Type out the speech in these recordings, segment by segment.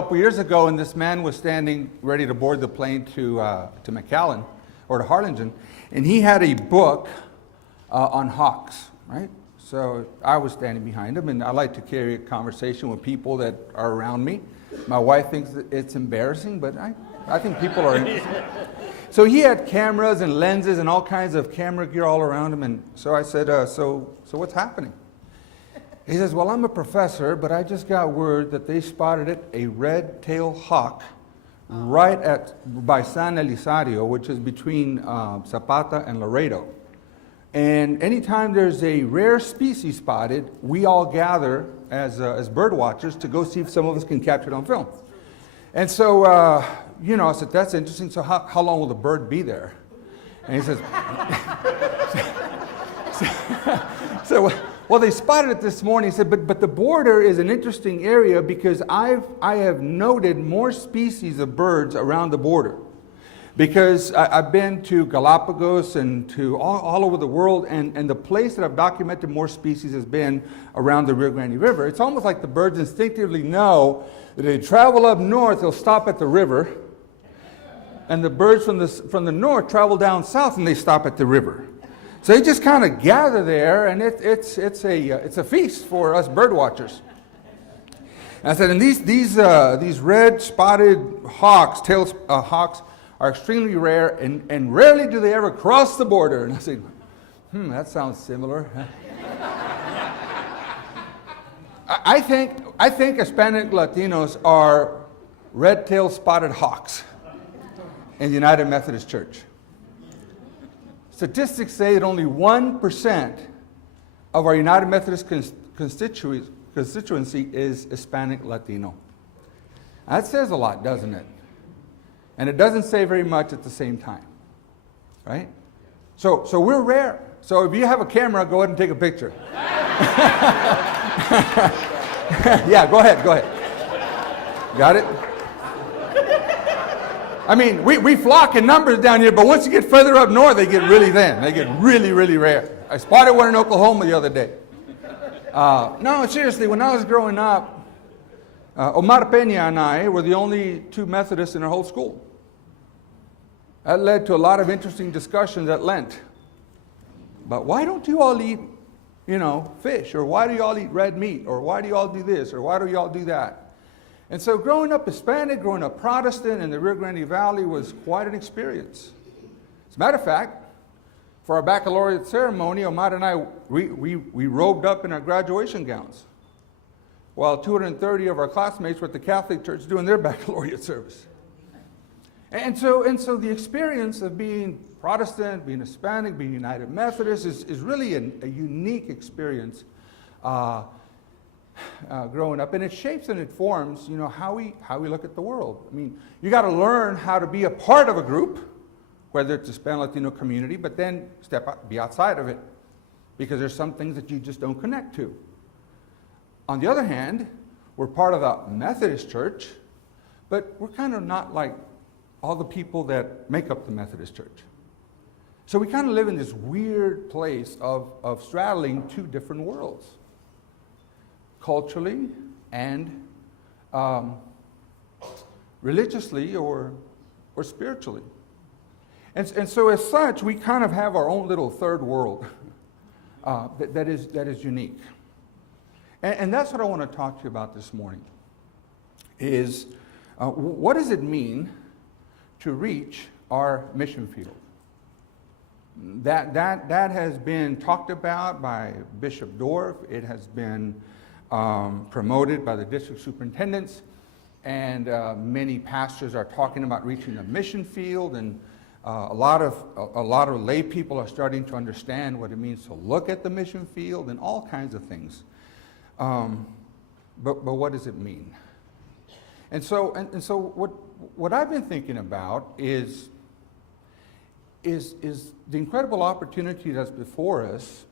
A couple years ago, and this man was standing ready to board the plane to McAllen or to Harlingen, and he had a book on hawks, right? So I was standing behind him, and I like to carry a conversation with people that are around me. My wife thinks that it's embarrassing, but I think people are interested. So he had cameras and lenses and all kinds of camera gear all around him, and so I said, so what's happening? He says, well, I'm a professor, but I just got word that they spotted it, a red-tailed hawk, right by San Elizario, which is between Zapata and Laredo. And anytime there's a rare species spotted, we all gather as bird watchers to go see if some of us can capture it on film. And so, I said, that's interesting. So how long will the bird be there? And he says, well, they spotted it this morning. He said, but the border is an interesting area because I have noted more species of birds around the border. Because I've been to Galapagos and to all over the world, and the place that I've documented more species has been around the Rio Grande River. It's almost like the birds instinctively know that they travel up north, they'll stop at the river, and the birds from the north travel down south and they stop at the river. So they just kind of gather there, and it's a feast for us bird watchers. And I said, and these red spotted hawks, hawks, are extremely rare, and rarely do they ever cross the border. And I said, that sounds similar. I think Hispanic Latinos are red-tailed spotted hawks in the United Methodist Church. Statistics say that only 1% of our United Methodist constituency is Hispanic Latino. That says a lot, doesn't it? And it doesn't say very much at the same time, right? So we're rare. So if you have a camera, go ahead and take a picture. Yeah, go ahead. Got it? I mean, we flock in numbers down here, but once you get further up north, they get really thin. They get really, really rare. I spotted one in Oklahoma the other day. No, seriously, when I was growing up, Omar Peña and I were the only two Methodists in our whole school. That led to a lot of interesting discussions at Lent. But why don't you all eat, fish? Or why do you all eat red meat? Or why do you all do this? Or why do you all do that? And so growing up Hispanic, growing up Protestant in the Rio Grande Valley was quite an experience. As a matter of fact, for our baccalaureate ceremony, Omar and I, we robed up in our graduation gowns, while 230 of our classmates were at the Catholic Church doing their baccalaureate service. And so the experience of being Protestant, being Hispanic, being United Methodist is really a unique experience growing up. And it shapes and it forms, how we look at the world. I mean, you got to learn how to be a part of a group, whether it's a Hispanic Latino community, but then be outside of it, because there's some things that you just don't connect to. On the other hand, we're part of the Methodist Church, but we're kind of not like all the people that make up the Methodist Church. So we kind of live in this weird place of straddling two different worlds, culturally and religiously or spiritually. And so as such, we kind of have our own little third world that is unique. And that's what I want to talk to you about this morning, is what does it mean to reach our mission field? That has been talked about by Bishop Dorff. It has been promoted by the district superintendents, and many pastors are talking about reaching the mission field, and a lot of lay people are starting to understand what it means to look at the mission field and all kinds of things. But what does it mean? And so what I've been thinking about is the incredible opportunity that's before us,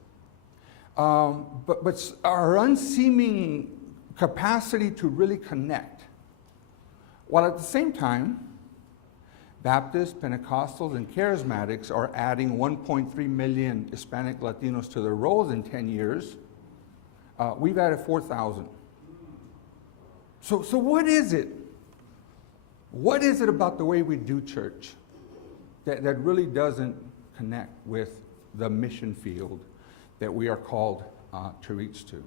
but our unseeming capacity to really connect, while at the same time, Baptists, Pentecostals, and Charismatics are adding 1.3 million Hispanic Latinos to their rolls in 10 years. We've added 4,000. So what is it What is it about the way we do church that really doesn't connect with the mission field that we are called to reach to?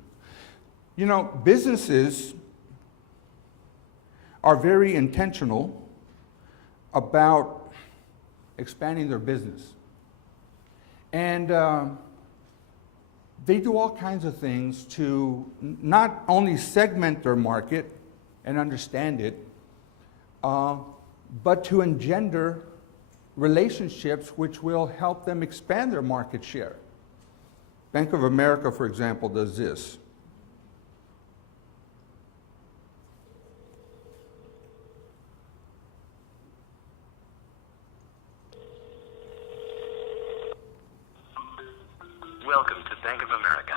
You know, businesses are very intentional about expanding their business. And they do all kinds of things to not only segment their market and understand it, but to engender relationships which will help them expand their market share. Bank of America, for example, does this. Welcome to Bank of America.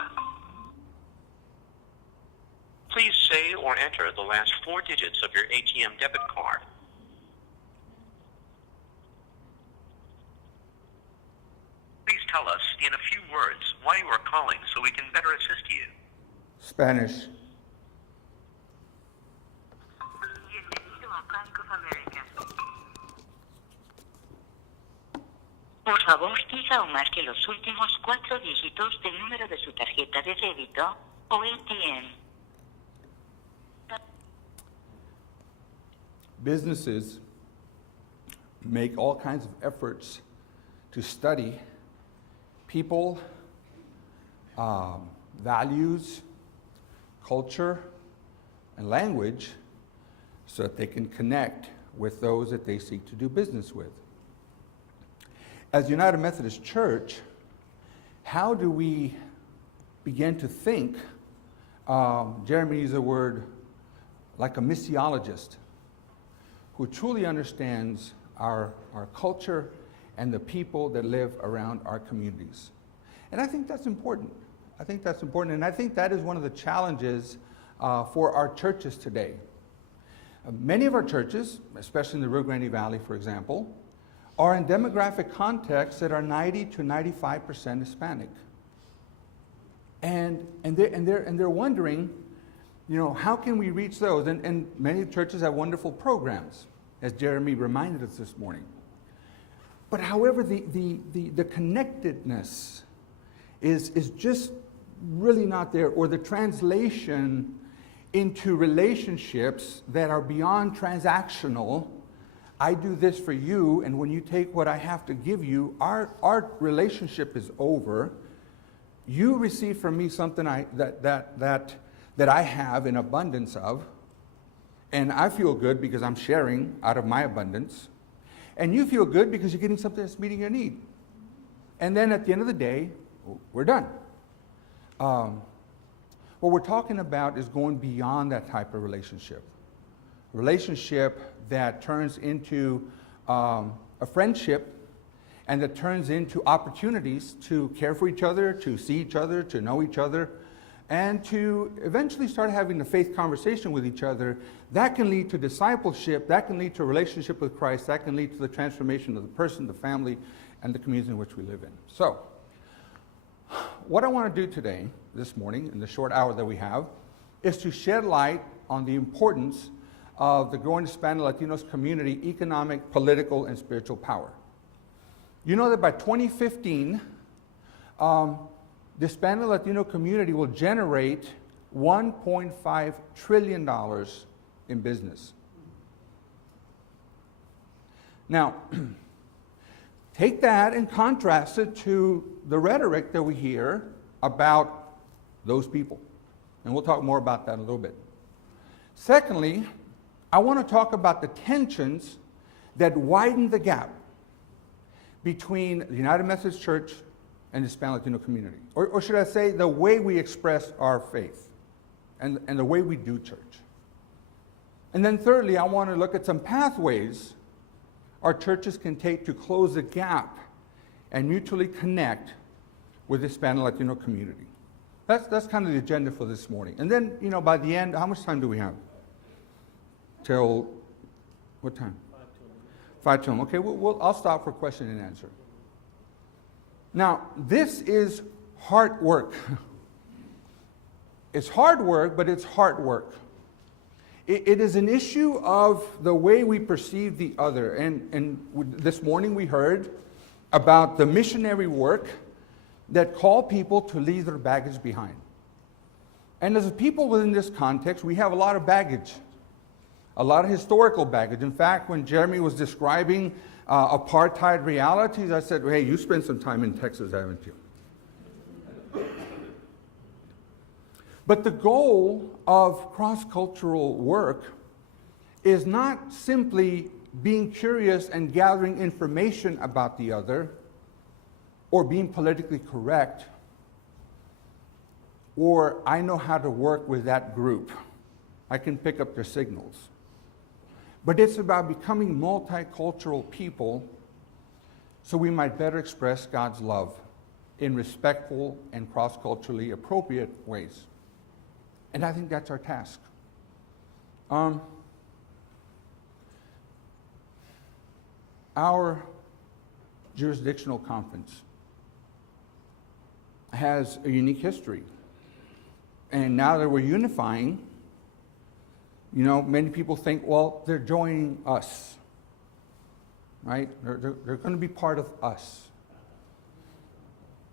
Please say or enter the last 4 digits of your ATM debit card. Please tell us in a few words why you are calling so we can better assist you. Spanish. Bienvenido a Bank of America. Por favor, diga o marque los últimos 4 dígitos del número de su tarjeta de débito o ATM. Businesses make all kinds of efforts to study people, values, culture, and language so that they can connect with those that they seek to do business with. As United Methodist Church, how do we begin to think, Jeremy used the word, like a missiologist, who truly understands our culture and the people that live around our communities? And I think that's important. I think that's important, and I think that is one of the challenges for our churches today. Many of our churches, especially in the Rio Grande Valley, for example, are in demographic contexts that are 90 to 95% Hispanic. And they're wondering, you know, how can we reach those? And many churches have wonderful programs, as Jeremy reminded us this morning. But however, the connectedness is just really not there, or the translation into relationships that are beyond transactional. I do this for you, and when you take what I have to give you, our relationship is over. You receive from me something that I have in abundance of, and I feel good because I'm sharing out of my abundance, and you feel good because you're getting something that's meeting your need. And then at the end of the day, we're done. What we're talking about is going beyond that type of relationship. Relationship that turns into a friendship, and that turns into opportunities to care for each other, to see each other, to know each other, and to eventually start having a faith conversation with each other. That can lead to discipleship, that can lead to a relationship with Christ, that can lead to the transformation of the person, the family, and the community in which we live in. So, what I want to do today, this morning, in the short hour that we have, is to shed light on the importance of the growing Hispanic Latinos community, economic, political, and spiritual power. You know that by 2015, the Hispanic Latino community will generate $1.5 trillion in business. Now, take that and contrast it to the rhetoric that we hear about those people. And we'll talk more about that in a little bit. Secondly, I want to talk about the tensions that widen the gap between the United Methodist Church and the Hispanic Latino community. Or should I say, the way we express our faith and the way we do church. And then thirdly, I want to look at some pathways our churches can take to close the gap and mutually connect with the Hispanic Latino community. That's kind of the agenda for this morning. And then, you know, by the end, how much time do we have? Till what time? 5 to 1. Okay, I'll stop for question and answer. Now, this is hard work. It's hard work, but it's hard work. It is an issue of the way we perceive the other. And this morning we heard about the missionary work that call people to leave their baggage behind. And as a people within this context, we have a lot of baggage, a lot of historical baggage. In fact, when Jeremy was describing apartheid realities, I said, hey, you spent some time in Texas, haven't you? But the goal of cross-cultural work is not simply being curious and gathering information about the other, or being politically correct, or I know how to work with that group. I can pick up their signals. But it's about becoming multicultural people so we might better express God's love in respectful and cross-culturally appropriate ways. And I think that's our task. Our jurisdictional conference has a unique history. And now that we're unifying, you know, many people think, well, they're joining us, right? They're going to be part of us.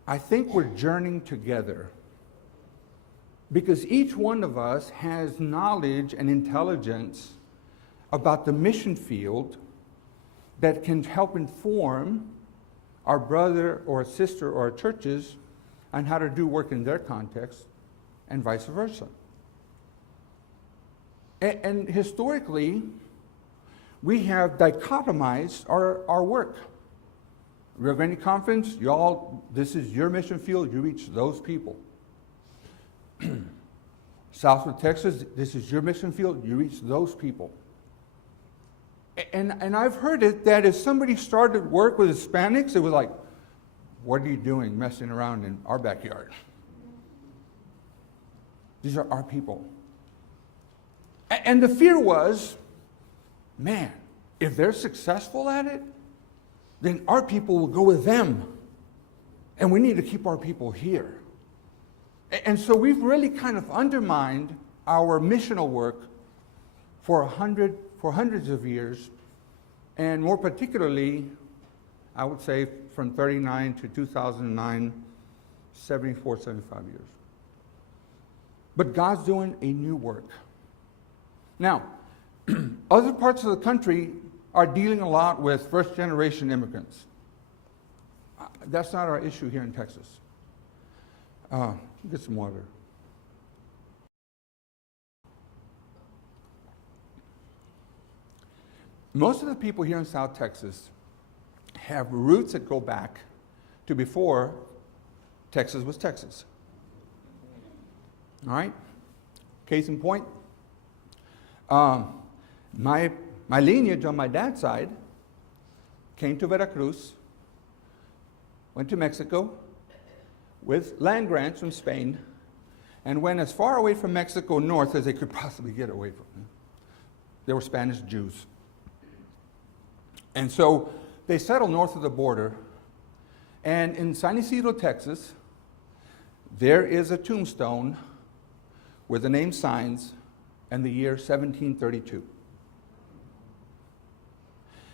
I think we're journeying together because each one of us has knowledge and intelligence about the mission field that can help inform our brother or sister or churches on how to do work in their context, and vice versa. And historically, we have dichotomized our work. Rio Grande Conference, y'all, this is your mission field, you reach those people. Southwood, Texas, this is your mission field, you reach those people. And I've heard it that if somebody started work with Hispanics, it was like, what are you doing messing around in our backyard? These are our people. And the fear was, man, if they're successful at it, then our people will go with them. And we need to keep our people here. And so we've really kind of undermined our missional work for hundreds of years, and more particularly, I would say from 39 to 2009, 74, 75 years. But God's doing a new work. Now, other parts of the country are dealing a lot with first-generation immigrants. That's not our issue here in Texas. Get some water. Most of the people here in South Texas have roots that go back to before Texas was Texas. All right? Case in point, my lineage on my dad's side came to Veracruz, went to Mexico with land grants from Spain, and went as far away from Mexico north as they could possibly get away from. They were Spanish Jews. And so they settled north of the border, and in San Isidro, Texas, there is a tombstone with the name Saenz and the year 1732.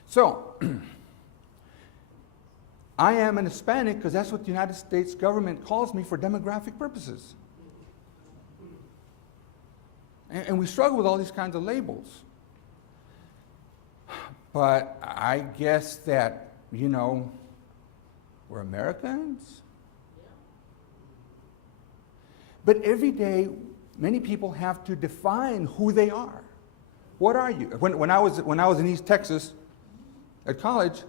So, I am an Hispanic because that's what the United States government calls me for demographic purposes. And we struggle with all these kinds of labels. But I guess that, you know, we're Americans. But every day, many people have to define who they are. What are you? When I was in East Texas at college,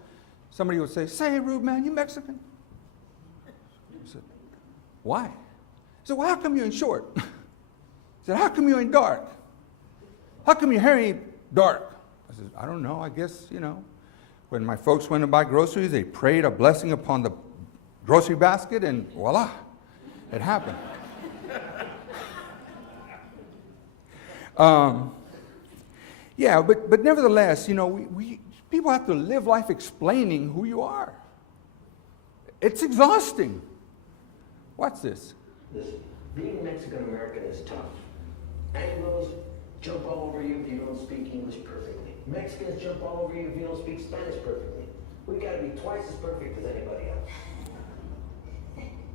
somebody would say, Ruben, man, you Mexican? I said, why? He said, well, how come you ain't short? I said, how come you ain't dark? How come your hair ain't dark? I said, I don't know, I guess, you know. When my folks went to buy groceries, they prayed a blessing upon the grocery basket, and voila, it happened. Yeah, but nevertheless, you know, people have to live life explaining who you are. It's exhausting. What's this? Listen, being Mexican American is tough. Anglos jump all over you if you speak English perfectly. Mexicans jump all over you if you don't speak Spanish perfectly. We gotta be twice as perfect as anybody else.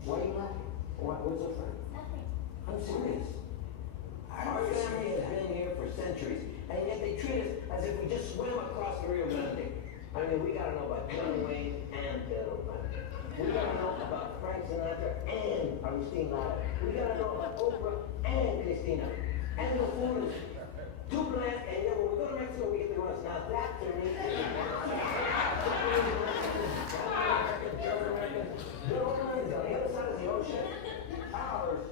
Why are you laughing? What's so funny? I'm serious. Our family has been here for centuries, and yet they treat us as if we just swam across the Rio Grande. I mean, we gotta know about John Wayne and Pedro Infante. We gotta know about Frank Sinatra and Agustin Lara. We gotta know about Oprah and Christina. And the food is too bland, and yet when we go to Mexico, we get the runs. Now that to me is they're organized on the other side of the ocean. Ours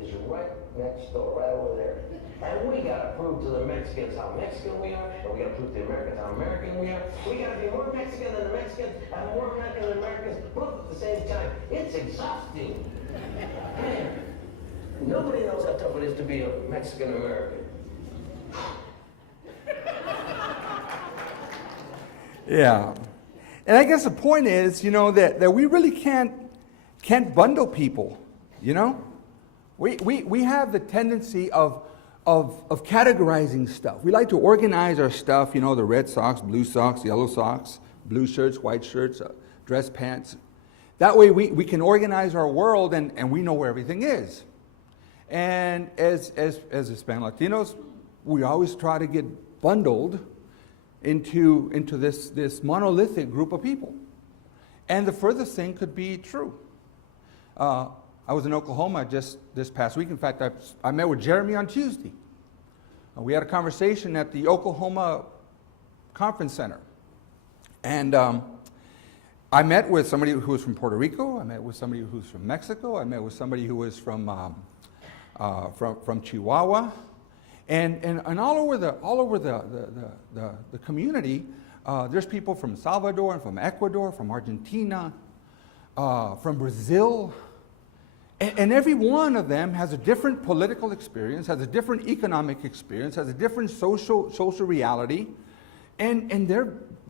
is right next door, right over there. And we gotta prove to the Mexicans how Mexican we are, and we gotta prove to the Americans how American we are. We gotta be more Mexican than the Mexicans, and more American than the Americans, both at the same time. It's exhausting. Man, nobody knows how tough it is to be a Mexican American. Yeah. And I guess the point is, you know, that we really can't bundle people, you know? We have the tendency of categorizing stuff. We like to organize our stuff, you know, the red socks, blue socks, yellow socks, blue shirts, white shirts, dress pants. That way we can organize our world and we know where everything is. And as Hispanic Latinos, we always try to get bundled into this monolithic group of people. And the furthest thing could be true. I was in Oklahoma just this past week. In fact, I met with Jeremy on Tuesday. We had a conversation at the Oklahoma Conference Center. And I met with somebody who was from Puerto Rico. I met with somebody who's from Mexico. I met with somebody who was from Chihuahua. And all over the community, there's people from Salvador and from Ecuador, from Argentina, from Brazil. And every one of them has a different political experience, has a different economic experience, has a different social reality, and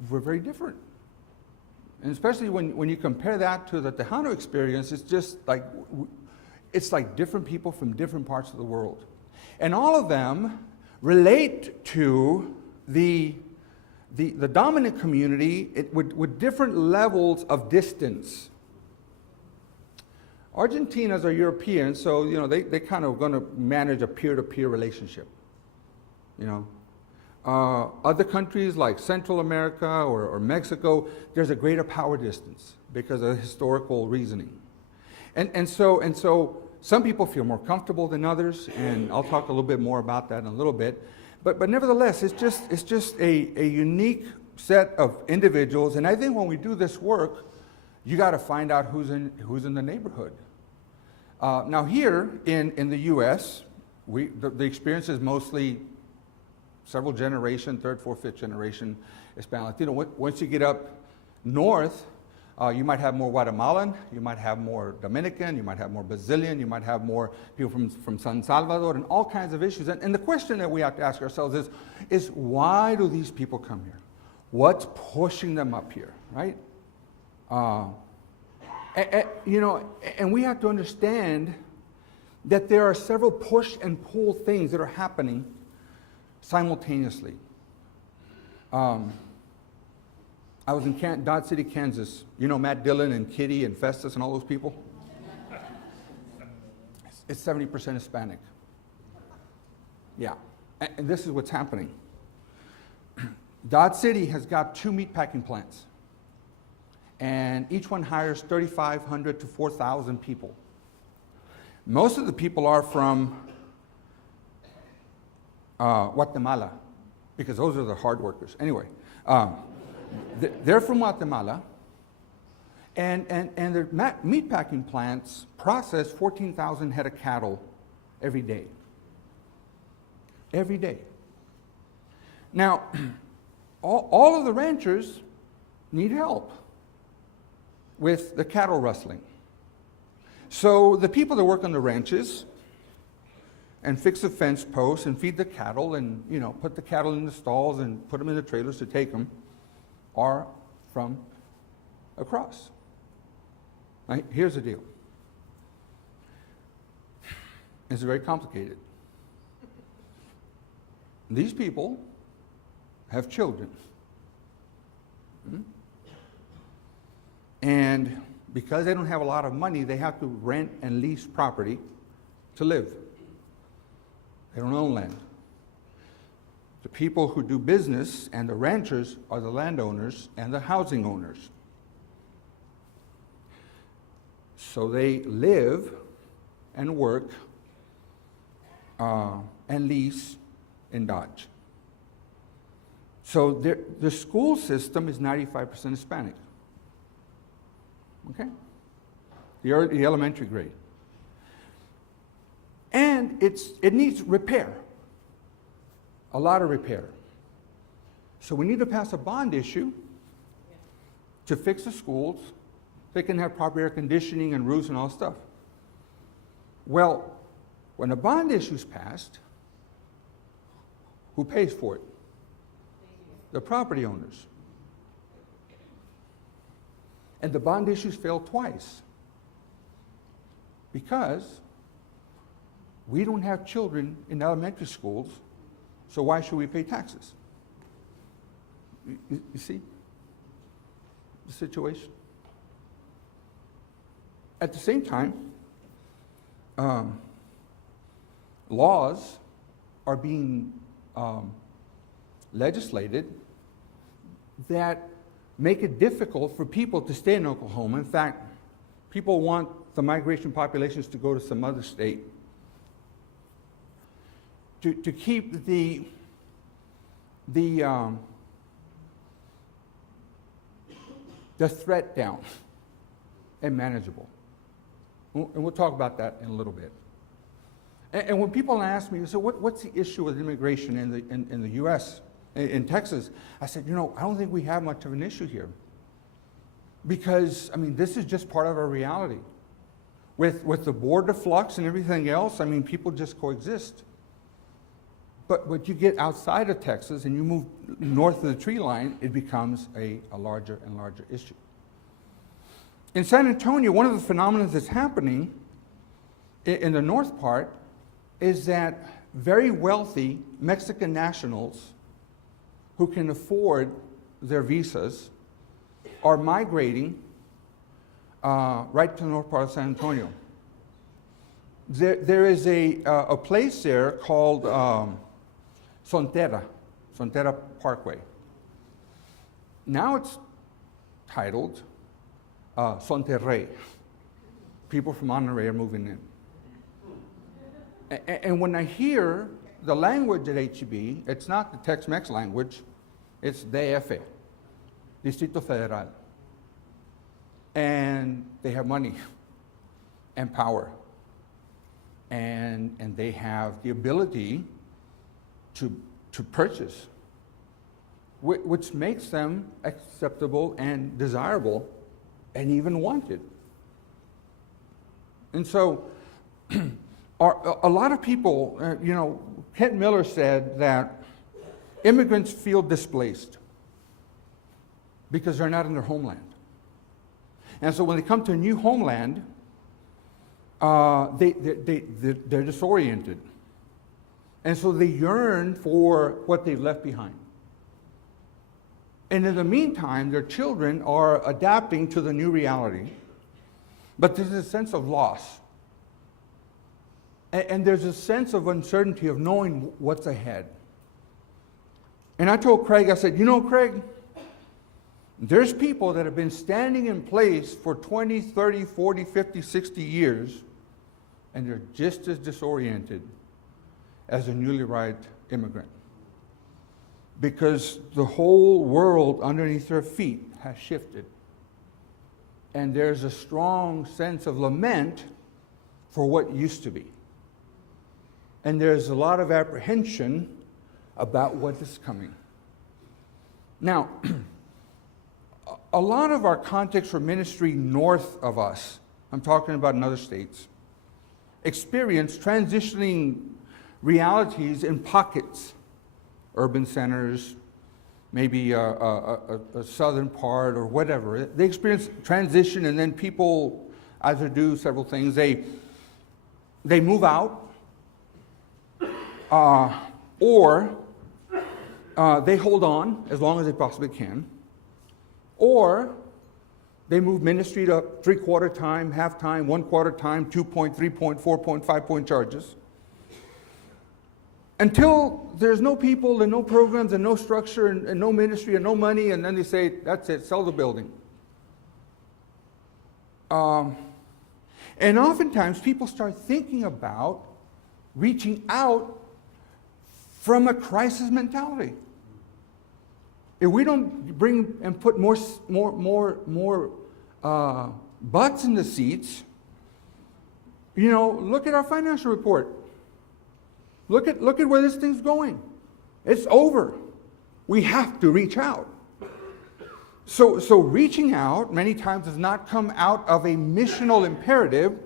we're very different. And especially when you compare that to the Tejano experience, it's just like, it's like different people from different parts of the world. And all of them relate to the dominant community with different levels of distance. Argentinians are Europeans, so you know they kind of going to manage a peer-to-peer relationship. You know, other countries like Central America or Mexico, there's a greater power distance because of historical reasoning, and so some people feel more comfortable than others, and I'll talk a little bit more about that in a little bit. But nevertheless, it's just a unique set of individuals, and I think when we do this work, you got to find out who's in the neighborhood. Now here in the U.S., the experience is mostly several generation, third, fourth, fifth generation Hispanic Latino. Once you get up north, you might have more Guatemalan, you might have more Dominican, you might have more Brazilian, you might have more people from San Salvador, and all kinds of issues. And the question that we have to ask ourselves is why do these people come here? What's pushing them up here, right? You know, and we have to understand that there are several push and pull things that are happening simultaneously. I was in Dodge City, Kansas. You know Matt Dillon and Kitty and Festus and all those people? It's 70% Hispanic. Yeah, and this is what's happening. Dodge City has got 2 meatpacking plants. And each one hires 3,500 to 4,000 people. Most of the people are from Guatemala, because those are the hard workers. Anyway, they're from Guatemala, and their meatpacking plants process 14,000 head of cattle every day. Every day. Now, all of the ranchers need help with the cattle rustling. So the people that work on the ranches and fix the fence posts and feed the cattle and, you know, put the cattle in the stalls and put them in the trailers to take them are from across. Now, here's the deal. It's very complicated. These people have children. And because they don't have a lot of money, they have to rent and lease property to live. They don't own land. The people who do business and the ranchers are the landowners and the housing owners. So they live and work and lease in Dodge. So the school system is 95% Hispanic. Okay? The elementary grade. And it needs repair. A lot of repair. So we need to pass a bond issue to fix the schools. They can have proper air conditioning and roofs and all stuff. Well, when a bond issue is passed, who pays for it? The property owners. And the bond issues failed twice because we don't have children in elementary schools, so why should we pay taxes? You see the situation? At the same time, laws are being legislated that make it difficult for people to stay in Oklahoma. In fact, people want the migration populations to go to some other state to keep the threat down and manageable. And we'll talk about that in a little bit. And when people ask me, so what's the issue with immigration in the U.S., in Texas? I said, I don't think we have much of an issue here. Because, this is just part of our reality. With the border flux and everything else, people just coexist. But when you get outside of Texas and you move north of the tree line, it becomes a larger and larger issue. In San Antonio, one of the phenomena that's happening in the north part is that very wealthy Mexican nationals who can afford their visas are migrating right to the north part of San Antonio. There is a place there called Sonterra Parkway. Now it's titled Sonterrey. People from Monterrey are moving in. And when I hear the language at HEB, it's not the Tex-Mex language, it's DF, Distrito Federal. And they have money and power. And they have the ability to purchase, which makes them acceptable and desirable and even wanted. And so a lot of people, Kent Miller said that immigrants feel displaced because they're not in their homeland. And so when they come to a new homeland, they're disoriented. And so they yearn for what they've left behind. And in the meantime, their children are adapting to the new reality. But there's a sense of loss. And there's a sense of uncertainty of knowing what's ahead. And I told Craig, I said, Craig, there's people that have been standing in place for 20, 30, 40, 50, 60 years, and they're just as disoriented as a newly arrived immigrant. Because the whole world underneath their feet has shifted. And there's a strong sense of lament for what used to be. And there's a lot of apprehension about what is coming. Now, a lot of our context for ministry north of us, I'm talking about in other states, experience transitioning realities in pockets, urban centers, maybe a southern part or whatever. They experience transition, and then people either do several things. They move out, or they hold on as long as they possibly can, or they move ministry to 3/4 time, half time, 1/4 time, 2-point, 3-point, 4-point, 5-point charges. Until there's no people and no programs and no structure and no ministry and no money, and then they say, that's it, sell the building. And oftentimes people start thinking about reaching out from a crisis mentality. If we don't bring and put more butts in the seats, look at our financial report. Look at where this thing's going. It's over. We have to reach out. So reaching out many times does not come out of a missional imperative.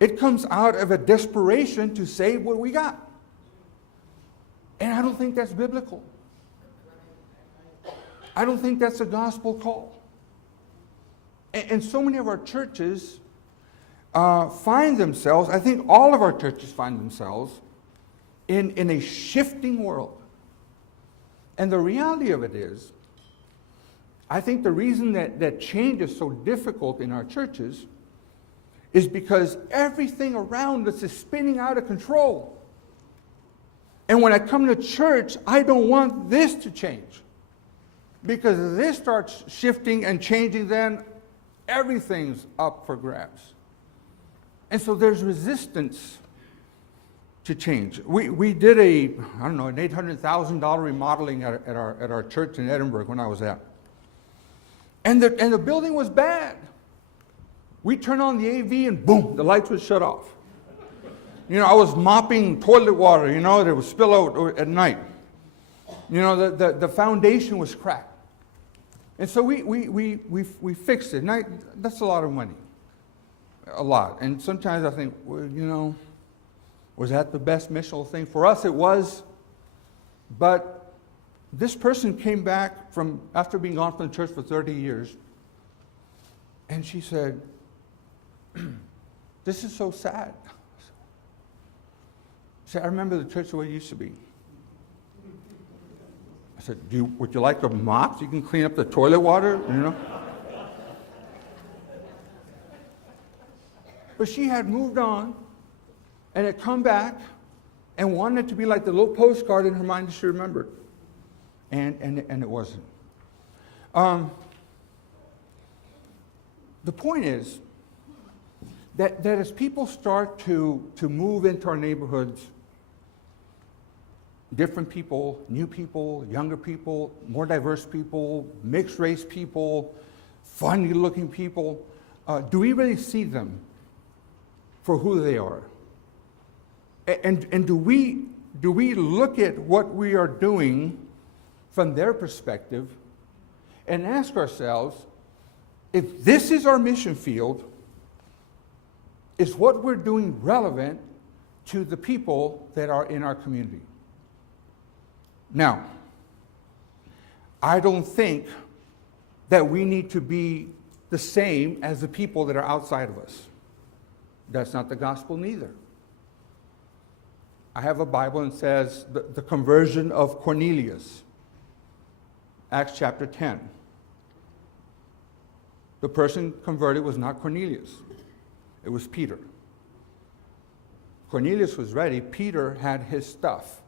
It comes out of a desperation to save what we got. And I don't think that's biblical. I don't think that's a gospel call. And so many of our churches find themselves, I think all of our churches find themselves in a shifting world. And the reality of it is, I think the reason that change is so difficult in our churches is because everything around us is spinning out of control. And when I come to church, I don't want this to change. Because if this starts shifting and changing, then everything's up for grabs. And so there's resistance to change. We did an $800,000 remodeling at our church in Edinburgh when I was there. And the building was bad. We turned on the AV and boom, the lights would shut off. I was mopping toilet water, that would spill out at night. The foundation was cracked. And so we fixed it. And that's a lot of money. A lot. And sometimes I think, well, was that the best missional thing? For us it was. But this person came back from after being gone from the church for 30 years. And she said, this is so sad. She said, I remember the church the way it used to be. I said, would you like a mop so you can clean up the toilet water? But she had moved on and had come back and wanted it to be like the little postcard in her mind that she remembered. And it wasn't. The point is that as people start to move into our neighborhoods, different people, new people, younger people, more diverse people, mixed race people, funny looking people, do we really see them for who they are? And do we look at what we are doing from their perspective and ask ourselves, if this is our mission field, is what we're doing relevant to the people that are in our community? Now, I don't think that we need to be the same as the people that are outside of us. That's not the gospel neither. I have a Bible that says the conversion of Cornelius, Acts chapter 10. The person converted was not Cornelius. It was Peter. Cornelius was ready. Peter had his stuff.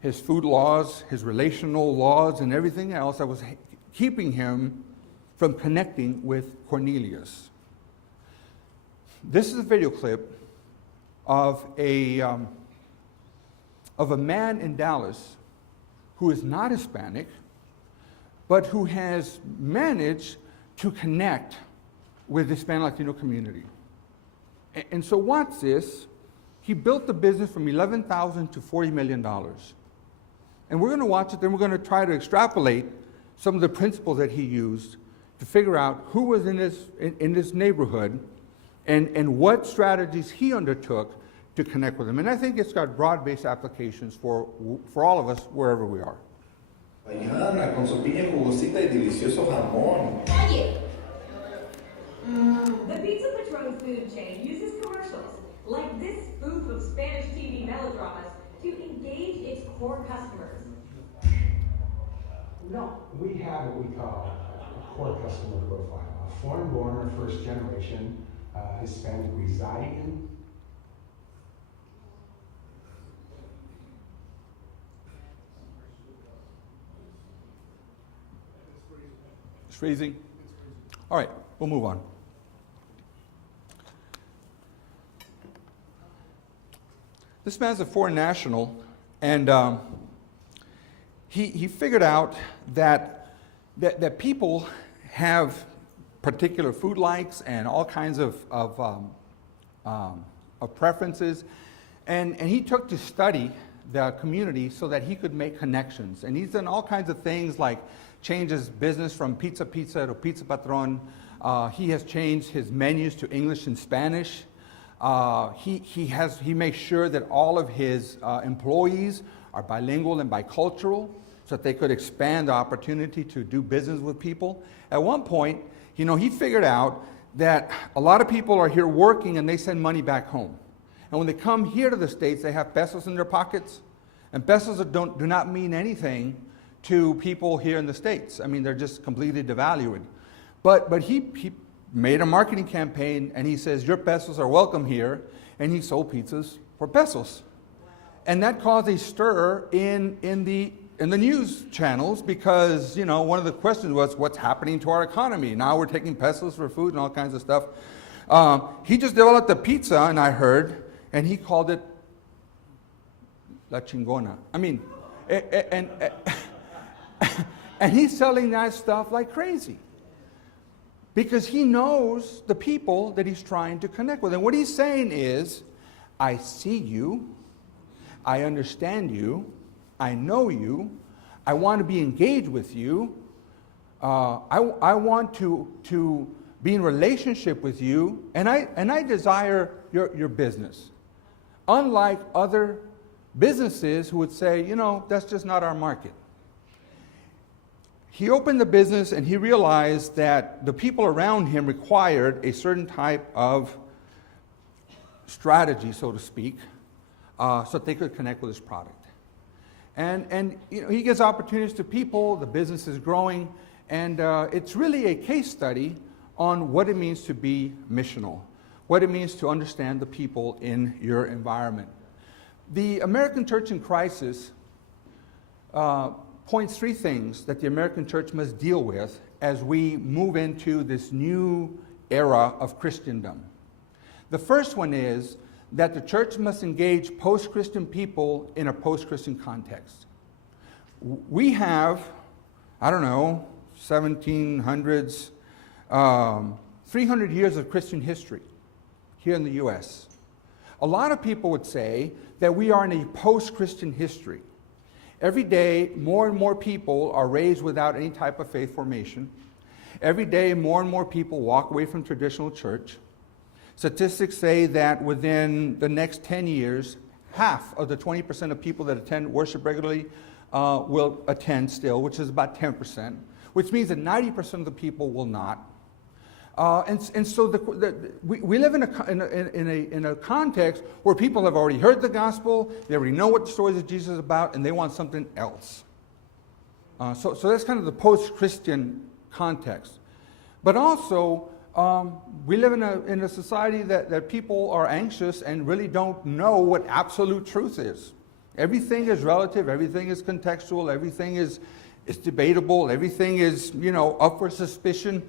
His food laws, his relational laws, and everything else that was keeping him from connecting with Cornelius. This is a video clip of a man in Dallas who is not Hispanic, but who has managed to connect with the Hispanic Latino community. And so watch this. He built the business from $11,000 to $40 million. And we're going to watch it, then we're going to try to extrapolate some of the principles that he used to figure out who was in this neighborhood and what strategies he undertook to connect with them. And I think it's got broad-based applications for all of us, wherever we are. Mañana con su piña jugosita y delicioso jamón. Oye. The Pizza Patron food chain uses commercials like this spoof of Spanish TV melodramas to engage its core customers? No, we have what we call a core customer profile. A foreign-born or first-generation Hispanic residing. It's freezing. All right, we'll move on. This man's a foreign national, and he figured out that people have particular food likes and all kinds of preferences, and he took to study the community so that he could make connections. And he's done all kinds of things like change his business from pizza to Pizza Patron. He has changed his menus to English and Spanish. He makes sure that all of his employees are bilingual and bicultural so that they could expand the opportunity to do business with people. At one point, he figured out that a lot of people are here working and they send money back home. And when they come here to the States, they have pesos in their pockets. And pesos do not mean anything to people here in the States. I mean, they're just completely devalued. But he made a marketing campaign and he says, your pesos are welcome here. And he sold pizzas for pesos. And that caused a stir in the news channels because, one of the questions was, what's happening to our economy? Now we're taking pesos for food and all kinds of stuff. He just developed a pizza, and I heard, and he called it La Chingona. I mean, and he's selling that stuff like crazy because he knows the people that he's trying to connect with. And what he's saying is, I see you, I understand you, I know you, I want to be engaged with you, I want to be in relationship with you, and I desire your business. Unlike other businesses who would say, that's just not our market. He opened the business and he realized that the people around him required a certain type of strategy, so to speak, so that they could connect with his product. And he gives opportunities to people, the business is growing, and it's really a case study on what it means to be missional, what it means to understand the people in your environment. The American Church in Crisis points three things that the American church must deal with as we move into this new era of Christendom. The first one is that the church must engage post-Christian people in a post-Christian context. We have, 1700s, 300 years of Christian history here in the U.S. A lot of people would say that we are in a post-Christian history. Every day, more and more people are raised without any type of faith formation. Every day, more and more people walk away from traditional church. Statistics say that within the next 10 years, half of the 20% of people that attend worship regularly will attend still, which is about 10%, which means that 90% of the people will not. And so we live in a context where people have already heard the gospel, they already know what the stories of Jesus is about, and they want something else. So that's kind of the post-Christian context. But also, we live in a society that people are anxious and really don't know what absolute truth is. Everything is relative, everything is contextual, everything is debatable, everything is, up for suspicion.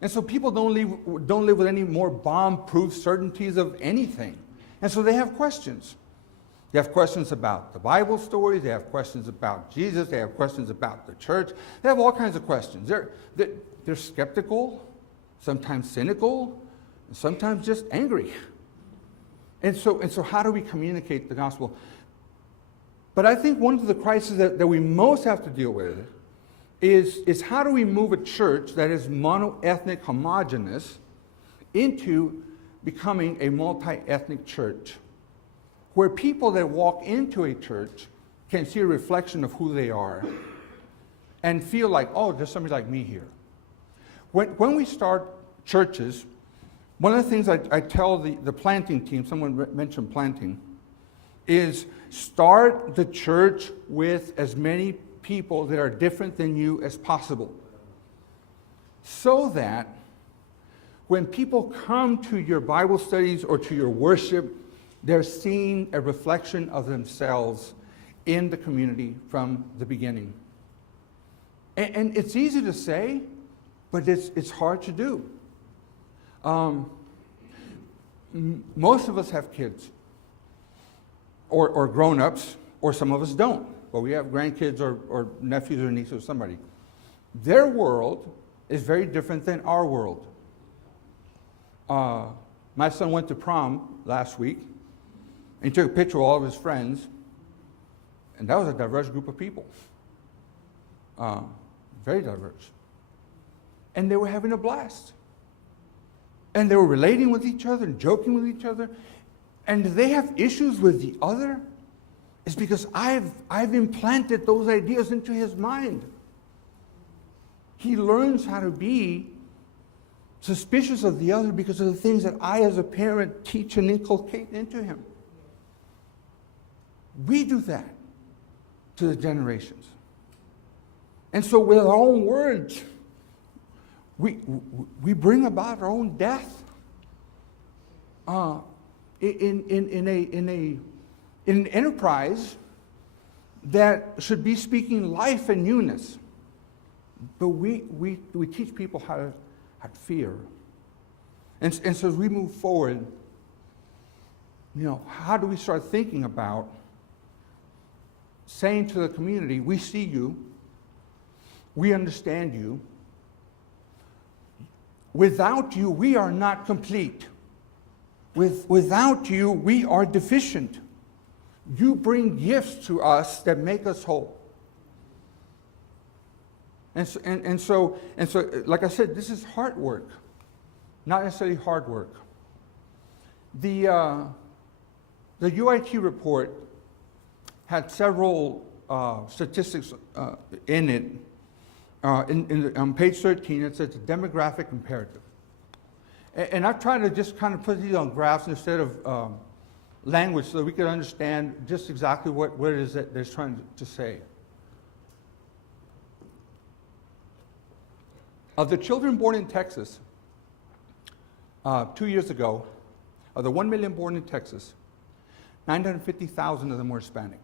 And so people don't live with any more bomb-proof certainties of anything. And so they have questions. They have questions about the Bible stories, they have questions about Jesus, they have questions about the church. They have all kinds of questions. They're skeptical, sometimes cynical, and sometimes just angry. And so how do we communicate the gospel? But I think one of the crises that we most have to deal with is how do we move a church that is mono-ethnic, homogeneous, into becoming a multi-ethnic church, where people that walk into a church can see a reflection of who they are and feel like, oh, there's somebody like me here. When we start churches, one of the things I tell the planting team, someone mentioned planting, is start the church with as many people that are different than you as possible. So that when people come to your Bible studies or to your worship, they're seeing a reflection of themselves in the community from the beginning. And it's easy to say, but it's hard to do. Most of us have kids, or grown-ups, or some of us don't, but we have grandkids or nephews or nieces or somebody. Their world is very different than our world. My son went to prom last week, and he took a picture of all of his friends, and that was a diverse group of people. Very diverse. And they were having a blast. And they were relating with each other and joking with each other. And they have issues with the other. It's because I've implanted those ideas into his mind. He learns how to be suspicious of the other because of the things that I, as a parent, teach and inculcate into him. We do that to the generations. And so with our own words, we bring about our own death in an enterprise that should be speaking life and newness. But we teach people how to fear. And so as we move forward, how do we start thinking about saying to the community, we see you, we understand you. Without you, we are not complete. Without you, we are deficient. You bring gifts to us that make us whole. And so, like I said, this is hard work, not necessarily hard work. The UIT report had several statistics in it. On page 13, it says demographic imperative. And I've tried to just kind of put these on graphs instead of language so that we could understand just exactly what it is that they're trying to say. Of the children born in Texas 2 years ago, of the 1 million born in Texas, 950,000 of them were Hispanic.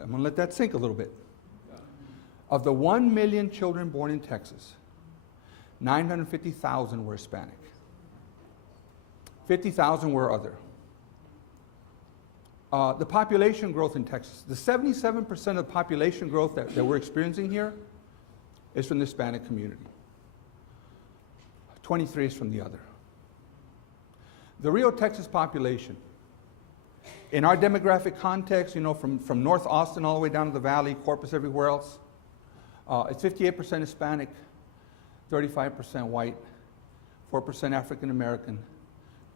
I'm going to let that sink a little bit. Of the 1 million children born in Texas, 950,000 were Hispanic. 50,000 were other. The population growth in Texas, the 77% of the population growth that we're experiencing here is from the Hispanic community. 23 is from the other. The Rio, Texas population, in our demographic context, from North Austin all the way down to the valley, Corpus, everywhere else, it's 58% Hispanic, 35% white, 4% African American,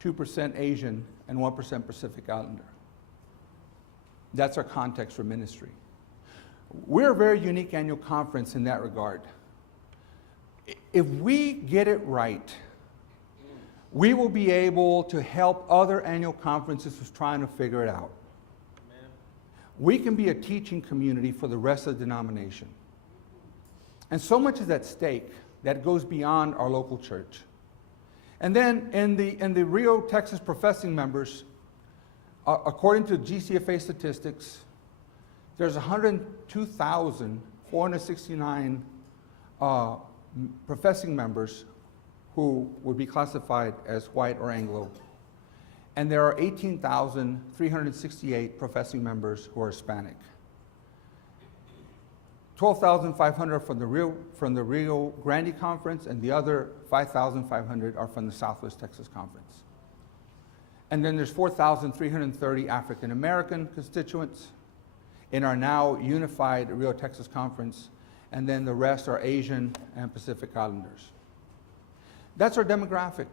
2% Asian, and 1% Pacific Islander. That's our context for ministry. We're a very unique annual conference in that regard. If we get it right, we will be able to help other annual conferences who's trying to figure it out. Amen. We can be a teaching community for the rest of the denomination. And so much is at stake that goes beyond our local church. And then in the Rio, Texas professing members, according to GCFA statistics, there's 102,469 professing members who would be classified as white or Anglo. And there are 18,368 professing members who are Hispanic. 12,500 from the Rio Grande Conference, and the other 5,500 are from the Southwest Texas Conference. And then there's 4,330 African American constituents in our now unified Rio, Texas Conference, and then the rest are Asian and Pacific Islanders. That's our demographic.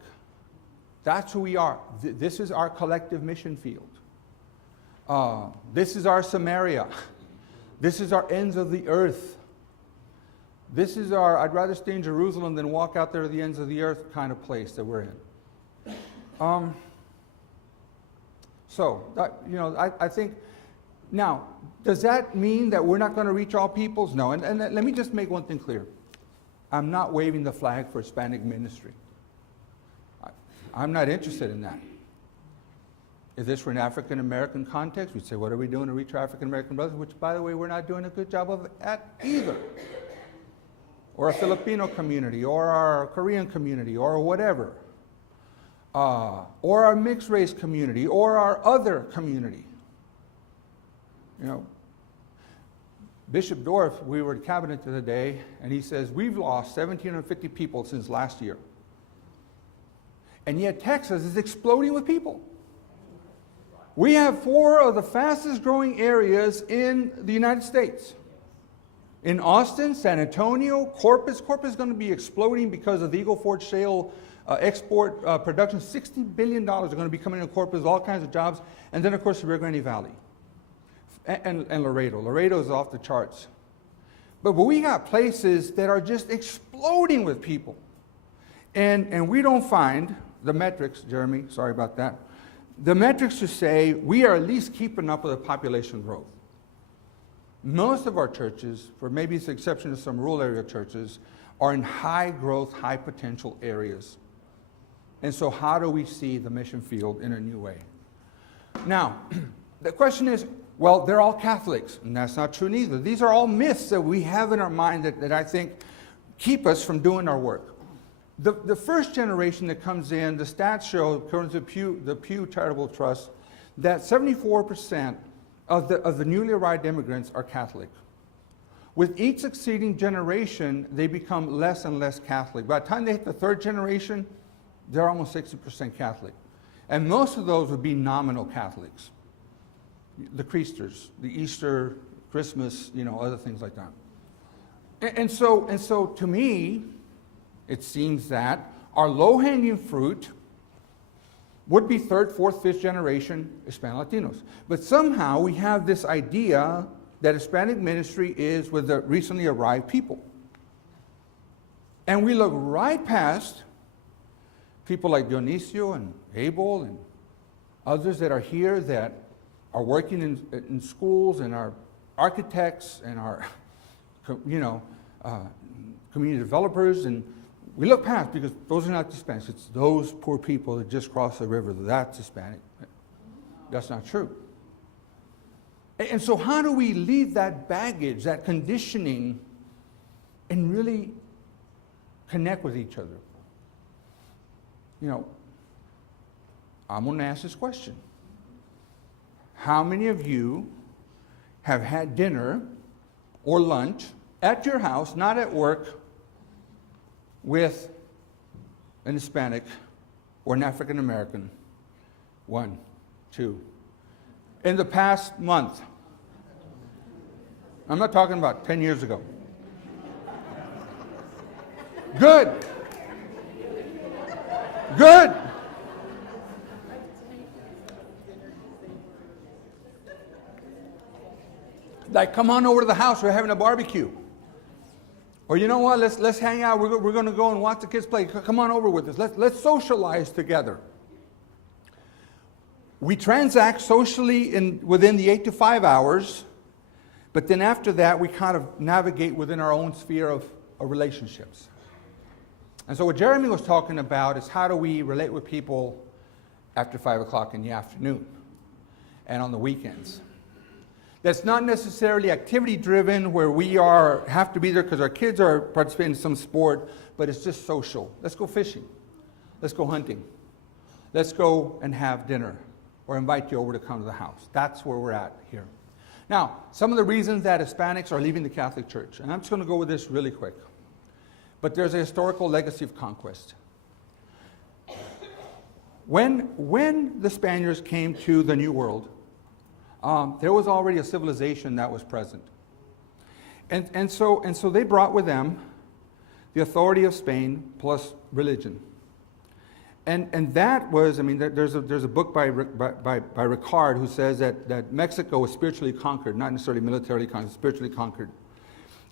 That's who we are. This is our collective mission field. This is our Samaria. This is our ends of the earth. This is our, I'd rather stay in Jerusalem than walk out there to the ends of the earth kind of place that we're in. So, I think, now, does that mean that we're not going to reach all peoples? No, and let me just make one thing clear. I'm not waving the flag for Hispanic ministry. I'm not interested in that. If this were an African American context, we'd say, what are we doing to reach our African American brothers? Which, by the way, we're not doing a good job of at either. Or a Filipino community, or our Korean community, or whatever. Or our mixed race community, or our other community. Bishop Dorff, we were at cabinet the other day, and he says, we've lost 1,750 people since last year. And yet Texas is exploding with people. We have 4 of the fastest growing areas in the United States. In Austin, San Antonio, Corpus. Corpus is going to be exploding because of the Eagle Ford shale export production. $60 billion are going to be coming into Corpus, all kinds of jobs. And then, of course, the Rio Grande Valley. And Laredo. Laredo is off the charts. But we got places that are just exploding with people. And we don't find the metrics, Jeremy, sorry about that, the metrics to say we are at least keeping up with the population growth. Most of our churches, for maybe the exception of some rural area churches, are in high growth, high potential areas. And so how do we see the mission field in a new way? Now, the question is, well, they're all Catholics, and that's not true neither. These are all myths that we have in our mind that I think keep us from doing our work. The first generation that comes in, the stats show, according to the Pew Charitable Trust, that 74% of the newly arrived immigrants are Catholic. With each succeeding generation, they become less and less Catholic. By the time they hit the third generation, they're almost 60% Catholic. And most of those would be nominal Catholics. The Creasters, the Easter, Christmas, other things like that. And so to me, it seems that our low-hanging fruit would be third, fourth, fifth generation Hispanic Latinos. But somehow we have this idea that Hispanic ministry is with the recently arrived people. And we look right past people like Dionisio and Abel and others that are here that are working in schools and are architects and are, community developers, and we look past because those are not Hispanics. It's those poor people that just crossed the river. That's Hispanic. That's not true. And so how do we leave that baggage, that conditioning, and really connect with each other? I'm going to ask this question. How many of you have had dinner or lunch at your house, not at work, with an Hispanic or an African American? 1, 2. In the past month. I'm not talking about 10 years ago. Good. Good. Like, come on over to the house, we're having a barbecue. Or you know what, let's hang out, we're going to go and watch the kids play. Come on over with us, let's socialize together. We transact socially within the 8 to 5 hours, but then after that we kind of navigate within our own sphere of relationships. And so what Jeremy was talking about is how do we relate with people after 5 o'clock in the afternoon and on the weekends. That's not necessarily activity-driven where we have to be there because our kids are participating in some sport, but it's just social. Let's go fishing. Let's go hunting. Let's go and have dinner or invite you over to come to the house. That's where we're at here. Now, some of the reasons that Hispanics are leaving the Catholic Church, and I'm just going to go with this really quick, but there's a historical legacy of conquest. When the Spaniards came to the New World, there was already a civilization that was present. And so they brought with them the authority of Spain plus religion. And that was, there's a book by Ricard who says that Mexico was spiritually conquered, not necessarily militarily conquered, spiritually conquered.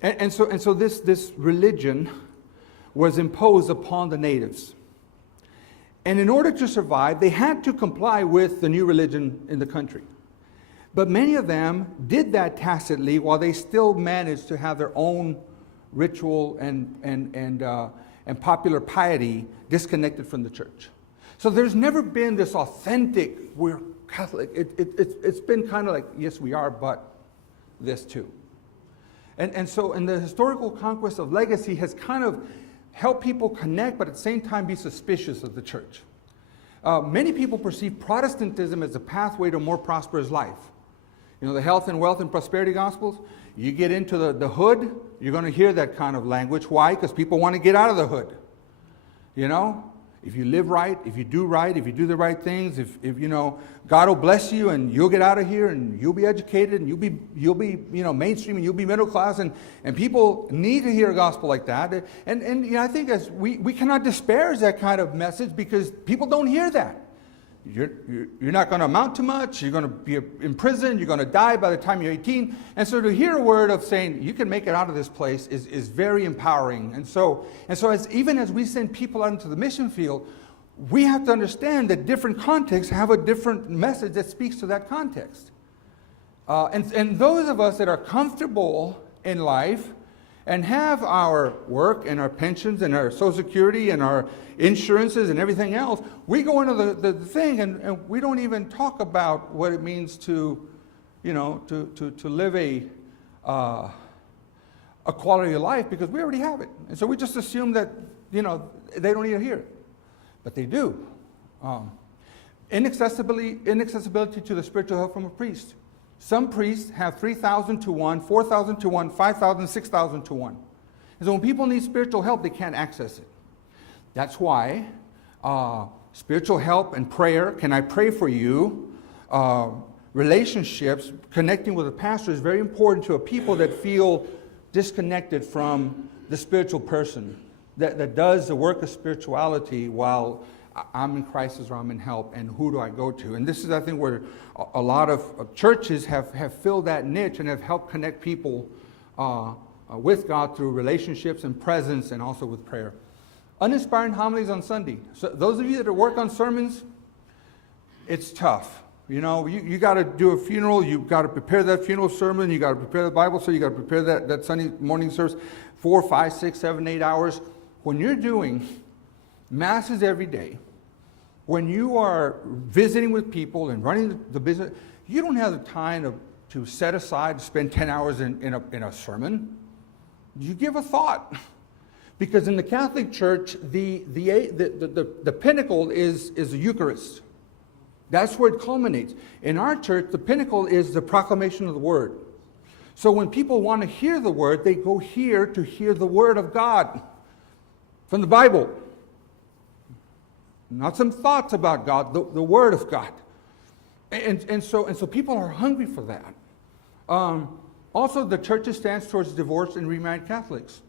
And so this religion was imposed upon the natives. And in order to survive, they had to comply with the new religion in the country. But many of them did that tacitly while they still managed to have their own ritual and popular piety disconnected from the church. So there's never been this authentic, we're Catholic. It's been kind of like, yes, we are, but this too. And so the historical conquest of legacy has kind of helped people connect, but at the same time be suspicious of the church. Many people perceive Protestantism as a pathway to a more prosperous life. You know, the health and wealth and prosperity gospels, you get into the hood, you're going to hear that kind of language. Why? Because people want to get out of the hood. You know, if you live right, if you do the right things, if you know, God will bless you and you'll get out of here and you'll be educated and you'll be you know, mainstream and you'll be middle class, and people need to hear a gospel like that. And you know, I think as we cannot disparage that kind of message because people don't hear that. You're not going to amount to much. You're going to be in prison. You're going to die by the time you're 18. And so to hear a word of saying you can make it out of this place is very empowering. And so even as we send people out into the mission field, we have to understand that different contexts have a different message that speaks to that context. And those of us that are comfortable in life and have our work and our pensions and our Social Security and our insurances and everything else, we go into the thing and we don't even talk about what it means to, you know, to live a quality of life because we already have it. And so we just assume that, you know, they don't need to hear it. But they do. Inaccessibility to the spiritual help from a priest. Some priests have 3,000 to 1, 4,000 to 1, 5,000, 6,000 to 1. And so when people need spiritual help, they can't access it. That's why spiritual help and prayer, can I pray for you? Relationships, connecting with a pastor is very important to a people that feel disconnected from the spiritual person, that does the work of spirituality while I'm in crisis or I'm in help, and who do I go to? And this is, I think, where a lot of churches have filled that niche and have helped connect people with God through relationships and presence and also with prayer. Uninspiring homilies on Sunday. So those of you that work on sermons, it's tough. You know, you got to do a funeral, you got to prepare that funeral sermon, you got to prepare the Bible, so you got to prepare that Sunday morning service, 4, 5, 6, 7, 8 hours. When you're doing masses every day, when you are visiting with people and running the business, you don't have the time to set aside to spend 10 hours in a sermon. You give a thought. Because in the Catholic Church, the pinnacle is the Eucharist. That's where it culminates. In our church, the pinnacle is the proclamation of the Word. So when people want to hear the Word, they go here to hear the Word of God from the Bible. Not some thoughts about God, the Word of God. And so people are hungry for that. Also, the church stands towards divorced and remarried Catholics.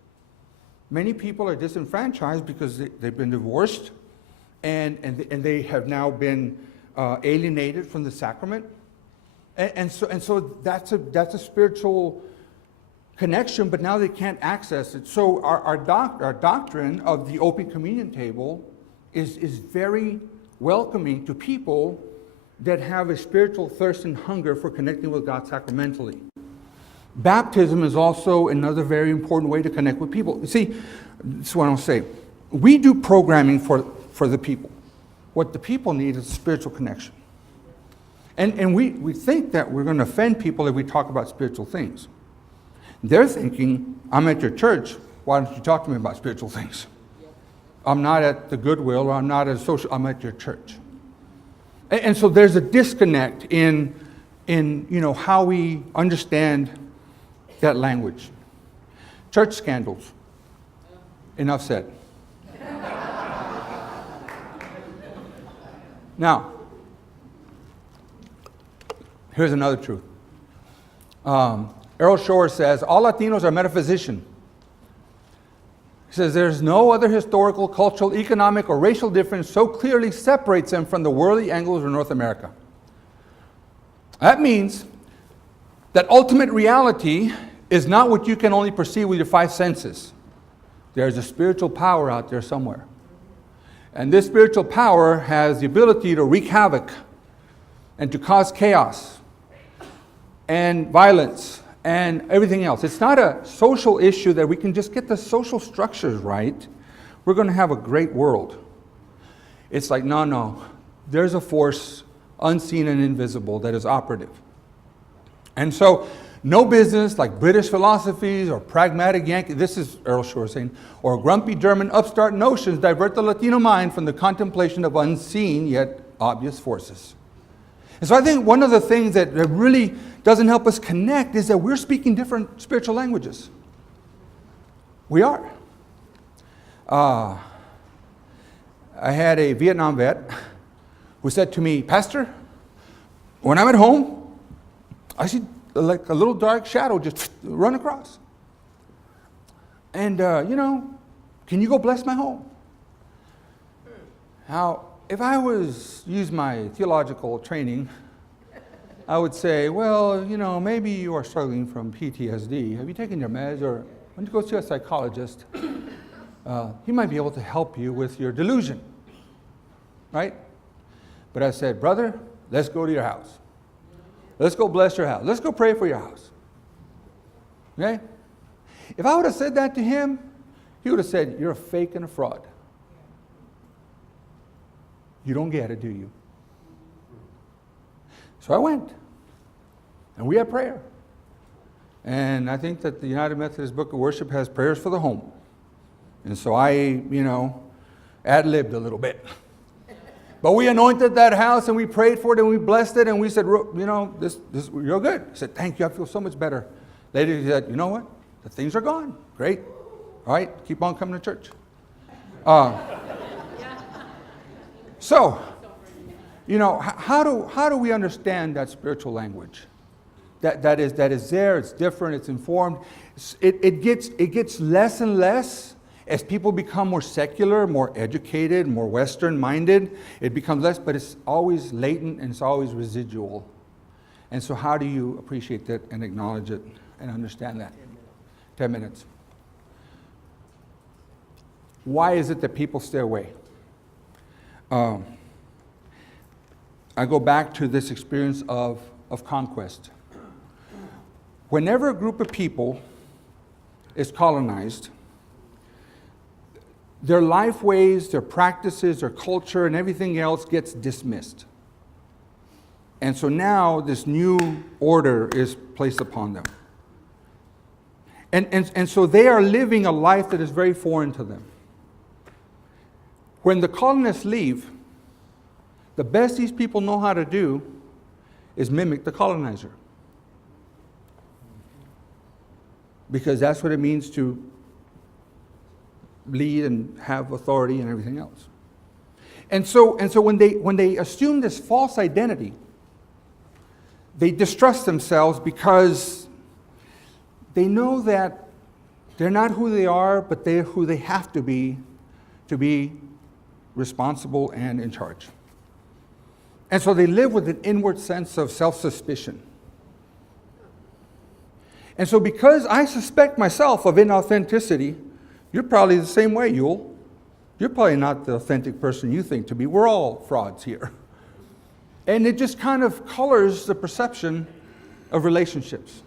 Many people are disenfranchised because they've been divorced and they have now been alienated from the sacrament. And so that's a spiritual connection, but now they can't access it. So our doctrine of the open communion table is very welcoming to people that have a spiritual thirst and hunger for connecting with God sacramentally. Baptism is also another very important way to connect with people. You see, this is what I'll say. We do programming for the people. What the people need is a spiritual connection. And we think that we're going to offend people if we talk about spiritual things. They're thinking, I'm at your church, why don't you talk to me about spiritual things? I'm not at the Goodwill, or I'm not at social, I'm at your church. And so there's a disconnect in how we understand that language. Church scandals. Enough said. Now, here's another truth. Errol Shore says, all Latinos are metaphysicians. He says, there's no other historical, cultural, economic, or racial difference so clearly separates them from the worldly Anglos or North America. That means that ultimate reality is not what you can only perceive with your 5 senses. There's a spiritual power out there somewhere. And this spiritual power has the ability to wreak havoc and to cause chaos and violence and everything else. It's not a social issue that we can just get the social structures right. We're going to have a great world. It's like, no. There's a force unseen and invisible that is operative. And so, no business like British philosophies or pragmatic Yankee, this is Earl Shore saying, or grumpy German upstart notions divert the Latino mind from the contemplation of unseen yet obvious forces. And so I think one of the things that really doesn't help us connect is that we're speaking different spiritual languages. We are. I had a Vietnam vet who said to me, Pastor, when I'm at home, I see like a little dark shadow just run across. And, can you go bless my home? Now, if I use my theological training, I would say, well, maybe you are struggling from PTSD. Have you taken your meds? Or when you go see a psychologist, he might be able to help you with your delusion, right? But I said, brother, let's go to your house. Let's go bless your house. Let's go pray for your house. Okay? If I would have said that to him, he would have said, you're a fake and a fraud. You don't get it, do you? So I went. And we had prayer. And I think that the United Methodist Book of Worship has prayers for the home. And so I, ad-libbed a little bit. But we anointed that house and we prayed for it and we blessed it and we said, this you're good. I said, thank you, I feel so much better. Later he said, you know what? The things are gone. Great. All right, keep on coming to church. So, how do we understand that spiritual language? That is there, it's different, it's informed. It gets less and less as people become more secular, more educated, more Western-minded. It becomes less, but it's always latent and it's always residual. And so how do you appreciate that and acknowledge it and understand that? 10 minutes. Why is it that people stay away? I go back to this experience of conquest. Whenever a group of people is colonized, their life ways, their practices, their culture, and everything else gets dismissed. And so now this new order is placed upon them. And so they are living a life that is very foreign to them. When the colonists leave, the best these people know how to do is mimic the colonizer. Because that's what it means to lead and have authority and everything else. And so when they assume this false identity, they distrust themselves because they know that they're not who they are, but they're who they have to be responsible and in charge. And so they live with an inward sense of self-suspicion. And so because I suspect myself of inauthenticity, you're probably the same way, Yule. You're probably not the authentic person you think to be. We're all frauds here. And it just kind of colors the perception of relationships.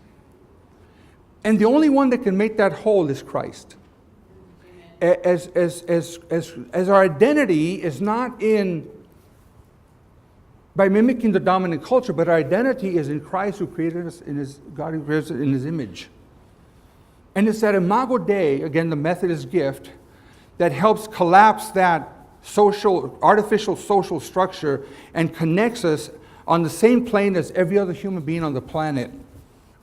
And the only one that can make that whole is Christ. As our identity is not by mimicking the dominant culture, but our identity is in Christ who created us God who created us in His image. And it's that Imago Dei, again, the Methodist gift, that helps collapse that artificial social structure and connects us on the same plane as every other human being on the planet,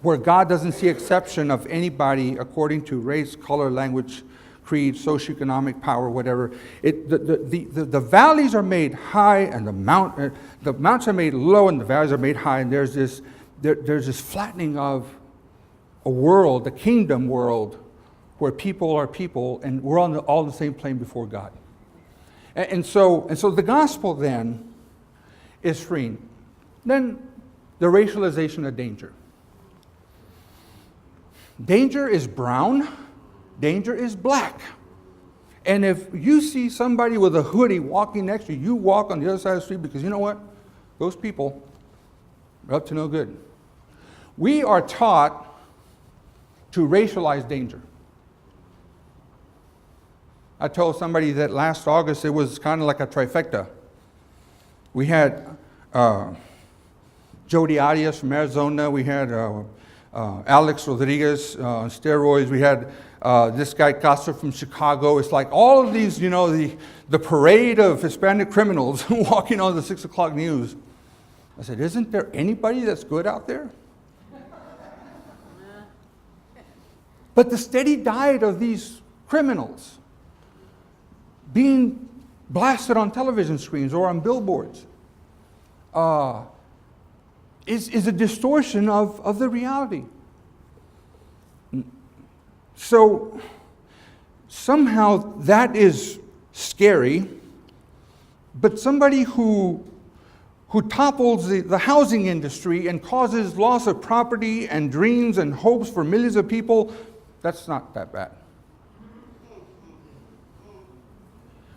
where God doesn't see exception of anybody according to race, color, language, creed, socioeconomic power, whatever. The valleys are made high and the mountains are made low and the valleys are made high, and there's this flattening of a world, the kingdom world, where people are people and we're all on the same plane before God. And so the gospel then is freeing. Then the racialization of danger. Danger is brown. Danger is black. And if you see somebody with a hoodie walking next to you, you walk on the other side of the street, because you know what? Those people are up to no good. We are taught to racialize danger. I told somebody that last August it was kind of like a trifecta. We had Jody Arias from Arizona. We had Alex Rodriguez on steroids. We had this guy Castro from Chicago. It's like all of these, you know, the parade of Hispanic criminals walking on the 6 o'clock news. I said, isn't there anybody that's good out there? But the steady diet of these criminals being blasted on television screens or on billboards is a distortion of the reality. So somehow that is scary, but somebody who topples the housing industry and causes loss of property and dreams and hopes for millions of people, that's not that bad.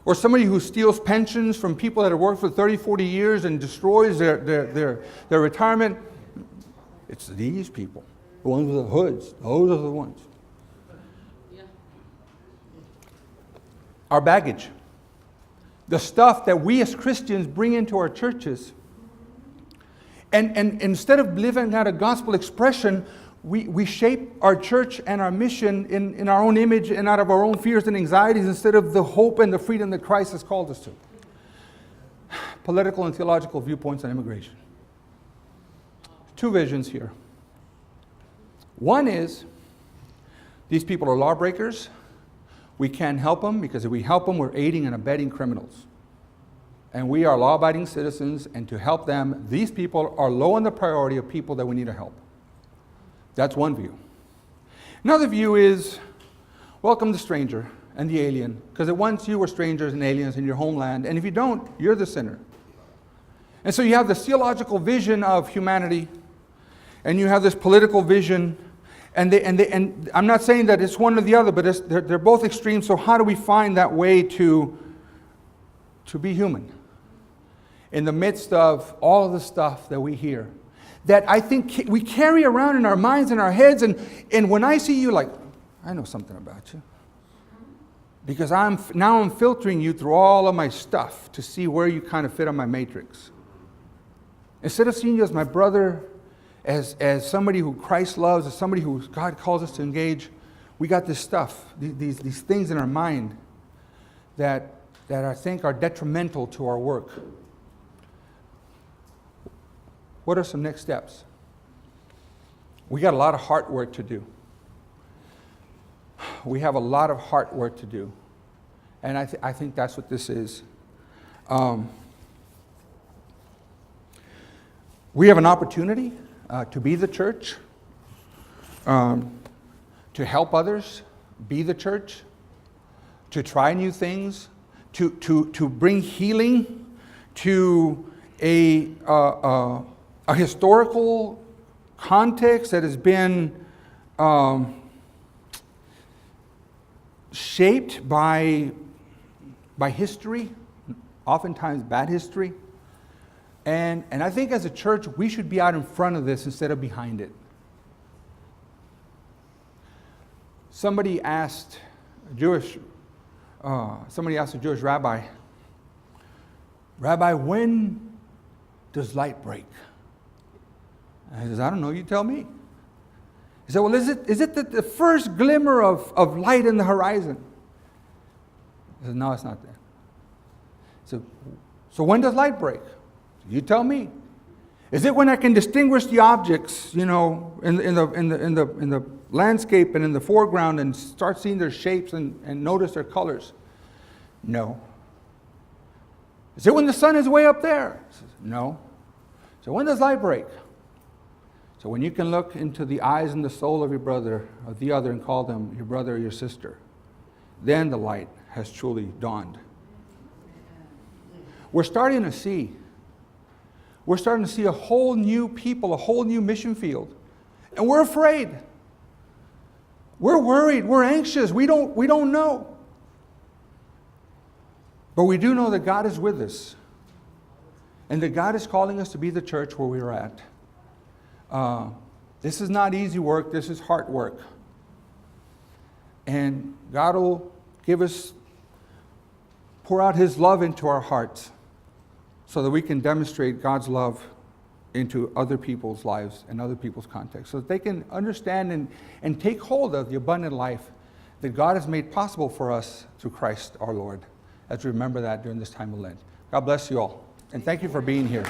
Or somebody who steals pensions from people that have worked for 30, 40 years and destroys their retirement. It's these people, the ones with the hoods. Those are the ones. Yeah. Our baggage, the stuff that we as Christians bring into our churches. And instead of living out a gospel expression, we shape our church and our mission in our own image and out of our own fears and anxieties instead of the hope and the freedom that Christ has called us to. Political and theological viewpoints on immigration. Two visions here. One is, these people are lawbreakers. We can't help them because if we help them, we're aiding and abetting criminals. And we are law-abiding citizens, and to help them, these people are low on the priority of people that we need to help. That's one view. Another view is, welcome the stranger and the alien, because at once you were strangers and aliens in your homeland, and if you don't, you're the sinner. And so you have this theological vision of humanity, and you have this political vision, and I'm not saying that it's one or the other, but they're both extremes, so how do we find that way to be human in the midst of all of the stuff that we hear? That I think we carry around in our minds and our heads, and when I see you, like, I know something about you. Because I'm filtering you through all of my stuff to see where you kind of fit on my matrix. Instead of seeing you as my brother, as somebody who Christ loves, as somebody who God calls us to engage, we got this stuff, these things in our mind that I think are detrimental to our work. What are some next steps? We got a lot of heart work to do. We have a lot of heart work to do. And I think that's what this is. We have an opportunity to be the church, to help others be the church, to try new things, to bring healing to a historical context that has been shaped by history, oftentimes bad history. And I think as a church, we should be out in front of this instead of behind it. Somebody asked a Jewish rabbi, "Rabbi, when does light break?" And he says, "I don't know, you tell me." He said, "Well, is it the first glimmer of light in the horizon?" He says, "No, it's not there." So when does light break? You tell me. Is it when I can distinguish the objects, you know, in the landscape and in the foreground and start seeing their shapes and notice their colors? No. Is it when the sun is way up there? He says, no. So when does light break? So when you can look into the eyes and the soul of your brother, of the other, and call them your brother or your sister, then the light has truly dawned. We're starting to see a whole new people, a whole new mission field. And we're afraid. We're worried. We're anxious. We don't know. But we do know that God is with us. And that God is calling us to be the church where we're at. This is not easy work. This is hard work. And God will pour out His love into our hearts so that we can demonstrate God's love into other people's lives and other people's contexts, so that they can understand and take hold of the abundant life that God has made possible for us through Christ our Lord, as we remember that during this time of Lent. God bless you all, and thank you for being here.